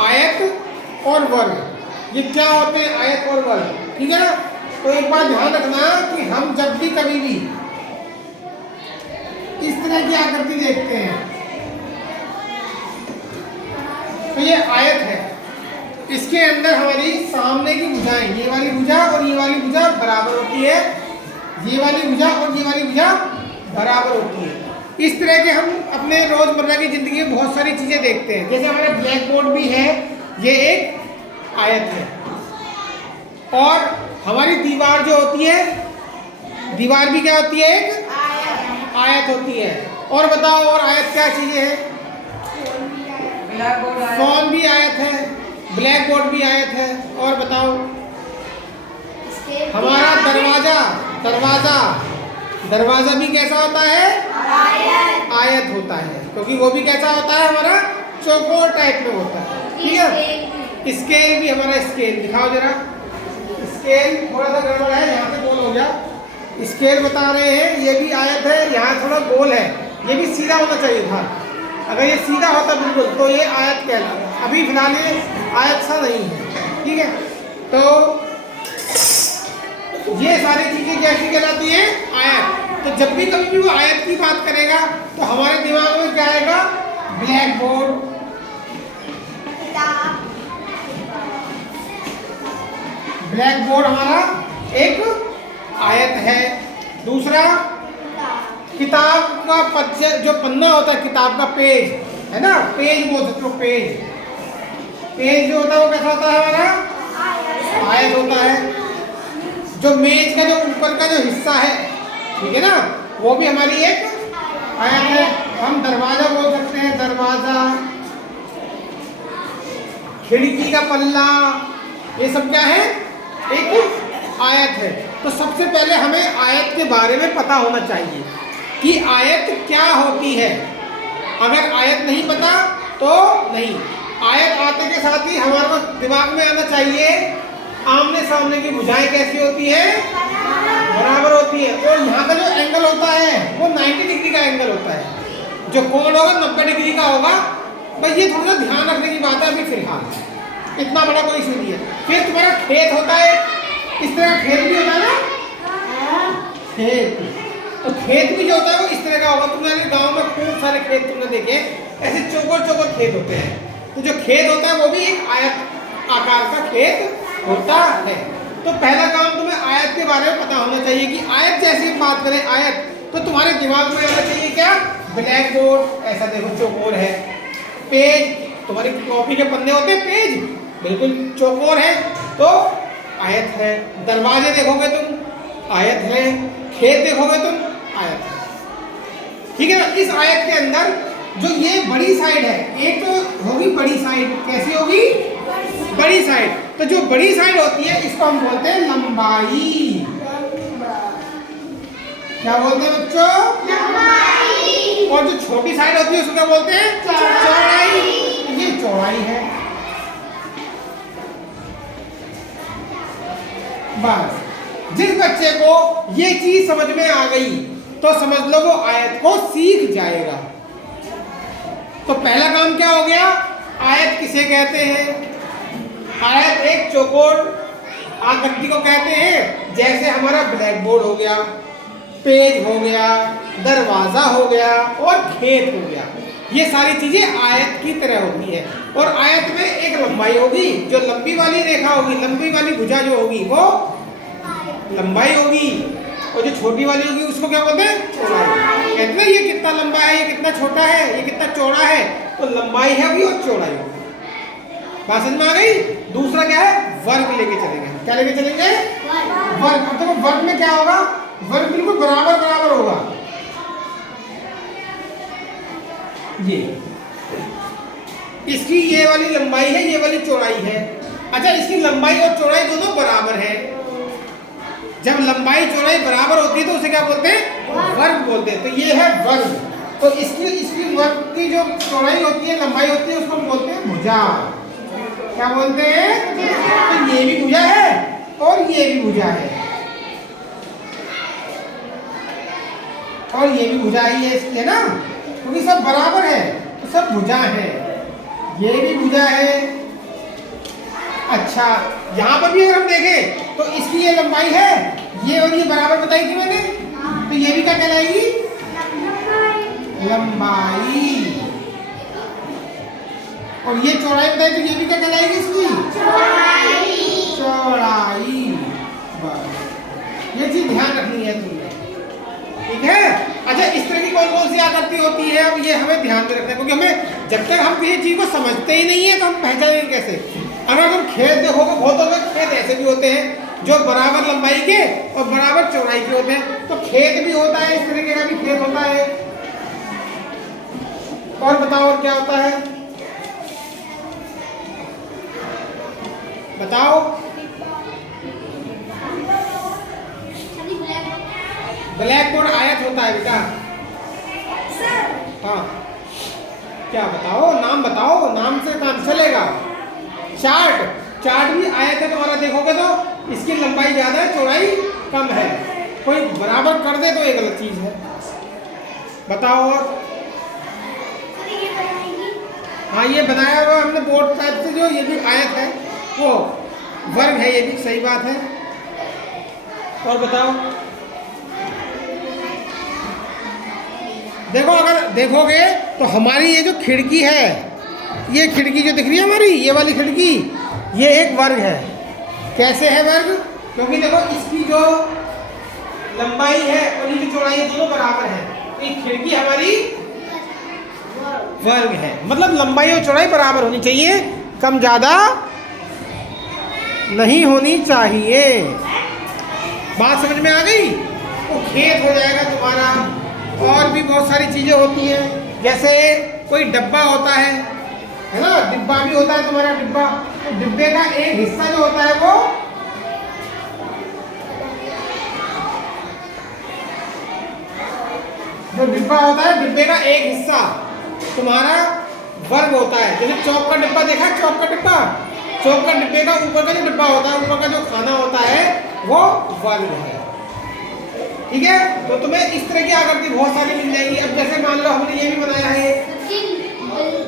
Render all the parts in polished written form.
आयत और वर्ग, ये क्या होते हैं? आयत और वर्ग, ठीक है ना। तो एक बात ध्यान रखना कि हम जब भी कभी भी इस तरह की आकृति देखते हैं तो ये आयत है, इसके अंदर हमारी सामने की भुजाएं, ये वाली भुजा और ये वाली भुजा बराबर होती है, ये वाली भुजा और ये वाली भुजा बराबर होती है। इस तरह के हम अपने रोजमर्रा की जिंदगी में बहुत सारी चीजें देखते हैं। जैसे हमारा ब्लैक बोर्ड भी है, ये एक आयत है, और हमारी दीवार जो होती है, दीवार भी क्या होती है? एक आयत होती है। और बताओ, और आयत क्या चीजें हैं? फोन भी आयत है, ब्लैक बोर्ड भी आयत है। और बताओ, हमारा दरवाजा भी कैसा होता है? आयत होता है, क्योंकि वो भी कैसा होता है? हमारा चौकोर टाइप में होता है, ठीक है। स्केल भी हमारा, स्केल दिखाओ जरा, स्केल थोड़ा सा गड़बड़ है, यहाँ से गोल हो गया। स्केल बता रहे हैं, ये भी आयत है, यहाँ थोड़ा गोल है, ये भी सीधा होना चाहिए था। अगर ये सीधा होता बिल्कुल तो ये आयत कहलाता। अभी फिलहाल ये आयत सा नहीं है, ठीक है। तो ये सारी चीजें कैसी कहलाती हैं? आयत। तो जब भी कभी भी वो आयत की बात करेगा तो हमारे दिमाग में क्या आएगा? ब्लैक बोर्ड, ब्लैक बोर्ड हमारा एक आयत है। दूसरा, किताब का जो पन्ना होता है, किताब का पेज है ना, पेज बोल सकते हो, पेज जो होता है वो कैसा होता है? हमारा आयत होता है। जो मेज का जो ऊपर का जो हिस्सा है, ठीक है ना, वो भी हमारी एक आयत है। हम दरवाजा बोल सकते हैं, दरवाजा, खिड़की का पल्ला, ये सब क्या है? एक आयत है। तो सबसे पहले हमें आयत के बारे में पता होना चाहिए कि आयत क्या होती है। अगर आयत नहीं पता तो नहीं। आयत आते के साथ ही हमारे दिमाग में आना चाहिए आमने सामने की भुजाएं कैसी होती है? बराबर होती है। और यहाँ का जो एंगल होता है वो 90 डिग्री का एंगल होता है, जो कोण होगा 90 डिग्री का होगा। बस ये थोड़ा ध्यान रखने की बात है अभी फिलहाल, इतना बड़ा कोई इशू नहीं है। फिर तुम्हारा खेत होता है, इस तरह का खेत भी होता है ना, खेत। तो खेत भी जो होता है वो इस तरह का होगा। तुम्हारे गांव में खूब सारे खेत तुमने देखे, ऐसे चौकोर चौकोर खेत होते हैं। तो जो खेत होता है वो भी एक आयत आकार का खेत होता है। तो पहला काम तुम्हें आयत के बारे में पता होना चाहिए कि आयत जैसी हम बात करें आयत, तो तुम्हारे दिमाग में आना चाहिए क्या? ब्लैक बोर्ड, ऐसा देखो चौकोर है। पेज, तुम्हारी कॉपी के पन्ने होते हैं, पेज बिल्कुल चौकोर है तो आयत है। दरवाजे देखोगे तुम, आयत है। खेत देखोगे तुम, आयत है, ठीक है ना। इस आयत के अंदर जो ये बड़ी साइड है, एक तो होगी बड़ी साइड, कैसी होगी? बड़ी साइड। तो जो बड़ी साइड होती है इसको हम बोलते हैं लंबाई। क्या बोलते हैं बच्चों? लंबाई। और जो छोटी साइड होती है उसको क्या बोलते हैं? चौड़ाई। ये चौड़ाई है। बस जिस बच्चे को ये चीज समझ में आ गई तो समझ लो वो आयत को सीख जाएगा। तो पहला काम क्या हो गया? आयत किसे कहते हैं? आयत एक चौकोर आकृति को कहते हैं, जैसे हमारा ब्लैक बोर्ड हो गया, पेज हो गया, दरवाजा हो गया और खेत हो गया। ये सारी चीजें आयत की तरह होती है। और आयत में एक लंबाई होगी, जो लंबी वाली रेखा होगी, लंबी वाली भुजा जो होगी वो लंबाई होगी, और जो छोटी वाली होगी उसको क्या बोलते हैं? चौड़ाई। कहते हैं ये कितना लंबा है, ये कितना छोटा है, ये कितना चौड़ा है, तो लंबाई है भी और चौड़ाई होगी। बात समझ में आ गई? दूसरा क्या है? वर्ग लेके चलेंगे। क्या लेके चलेंगे? वर्ग। अब देखो वर्ग में क्या होगा? वर्ग बिल्कुल बराबर बराबर होगा। ये इसकी ये वाली लंबाई है, ये वाली चौड़ाई है। अच्छा, इसकी लंबाई और चौड़ाई दोनों बराबर है। जब लंबाई चौड़ाई बराबर होती है तो उसे क्या बोलते हैं? वर्ग बोलते हैं। तो ये है वर्ग। तो इसकी वर्ग की जो चौड़ाई होती है, लंबाई होती है, उसको हम बोलते हैं भुजा। क्या बोलते हैं? तो ये भी भुजा है और ये भी भुजा है और ये भी भुजा ही है, इसलिए ना, क्योंकि सब बराबर है तो सब भुजा है। ये भी भुजा है अच्छा, यहाँ पर भी अगर हम देखें तो इसकी ये लंबाई है, ये और ये बराबर बताई थी मैंने, तो ये भी क्या कहलाएगी? लंबाई। और ये चौड़ाई बताई तो ये भी क्या कहलाएगी इसकी? चौड़ाई। ये चीज ध्यान रखनी है तुमने, ठीक है? अच्छा, इस तरह की कौन कौन सी आकृति होती है, अब ये हमें ध्यान में रखना है, क्योंकि हमें जब तक हम किसी चीज को समझते ही नहीं है तो हम पहचानेंगे कैसे? अगर तुम खेत देखोगे, बहुतों में खेत ऐसे भी होते हैं जो बराबर लंबाई के और बराबर चौड़ाई के होते हैं, तो खेत भी होता है, इस तरीके का भी खेत होता है। और बताओ और क्या होता है, बताओ। ब्लैक बोर्ड आयत होता है बेटा। हाँ, क्या बताओ, नाम बताओ, नाम से काम चलेगा। चार्ट, चार्ट भी आयत है तुम्हारा, देखोगे तो इसकी लंबाई ज्यादा है, चौड़ाई कम है। कोई बराबर कर दे तो ये गलत चीज है। बताओ। और हाँ, ये बनाया हुआ हमने बोर्ड टाइप से, जो ये भी आयत है वो वर्ग है, ये भी सही बात है। और बताओ। देखो, अगर देखोगे तो हमारी ये जो खिड़की है, ये खिड़की जो दिख रही है हमारी, ये वाली खिड़की, ये एक वर्ग है। कैसे है वर्ग? क्योंकि देखो इसकी जो लंबाई है और इसकी चौड़ाई है, दोनों बराबर है, तो ये खिड़की हमारी वर्ग है। मतलब लंबाई और चौड़ाई बराबर होनी चाहिए, कम ज्यादा नहीं होनी चाहिए। बात समझ में आ गई? वो खेत हो जाएगा तुम्हारा। और भी बहुत सारी चीजें होती हैं, जैसे कोई डब्बा होता है ना, डिब्बा भी होता है तुम्हारा, डिब्बा। तो डिब्बे का एक हिस्सा जो होता है वो जो डिब्बा होता है, डिब्बे का एक हिस्सा तुम्हारा वर्ग होता है। जैसे चौक का डिब्बा देखा है, चौक का डिब्बा, चौक का डिब्बे का ऊपर का जो डिब्बा होता है, ऊपर का जो खाना होता है वो वर्ग है, ठीक है? तो तुम्हें इस तरह की आकृति बहुत सारी मिल जाएगी। अब जैसे मान लो हमने ये भी बनाया है,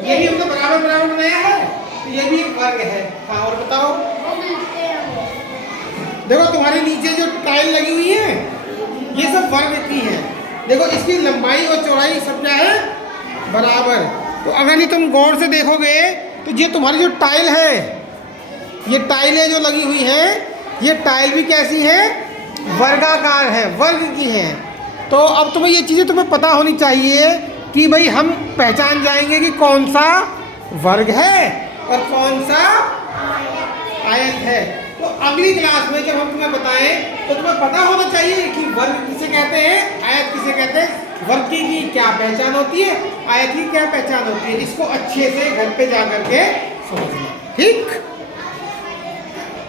ये भी हमने बराबर बराबर बनाया है, तो ये भी एक वर्ग है। हाँ, और बताओ। देखो तुम्हारे नीचे जो टाइल लगी हुई है, ये सब वर्ग की है। देखो इसकी लंबाई और चौड़ाई सब क्या है? बराबर। तो अगर ये तुम गौर से देखोगे तो ये तुम्हारी जो टाइल है, ये टाइलें जो लगी हुई है, ये टाइल भी कैसी है? वर्गाकार है, वर्ग की है। तो अब तुम्हें ये चीज़ें तुम्हें पता होनी चाहिए कि भाई हम पहचान जाएंगे कि कौन सा वर्ग है और कौन सा आयत है। तो अगली क्लास में जब हम तुम्हें बताएं तो तुम्हें पता होना चाहिए कि वर्ग किसे कहते हैं, आयत किसे कहते हैं, वर्ग की क्या पहचान होती है, आयत की क्या पहचान होती है। इसको अच्छे से घर पे जा करके समझना, ठीक?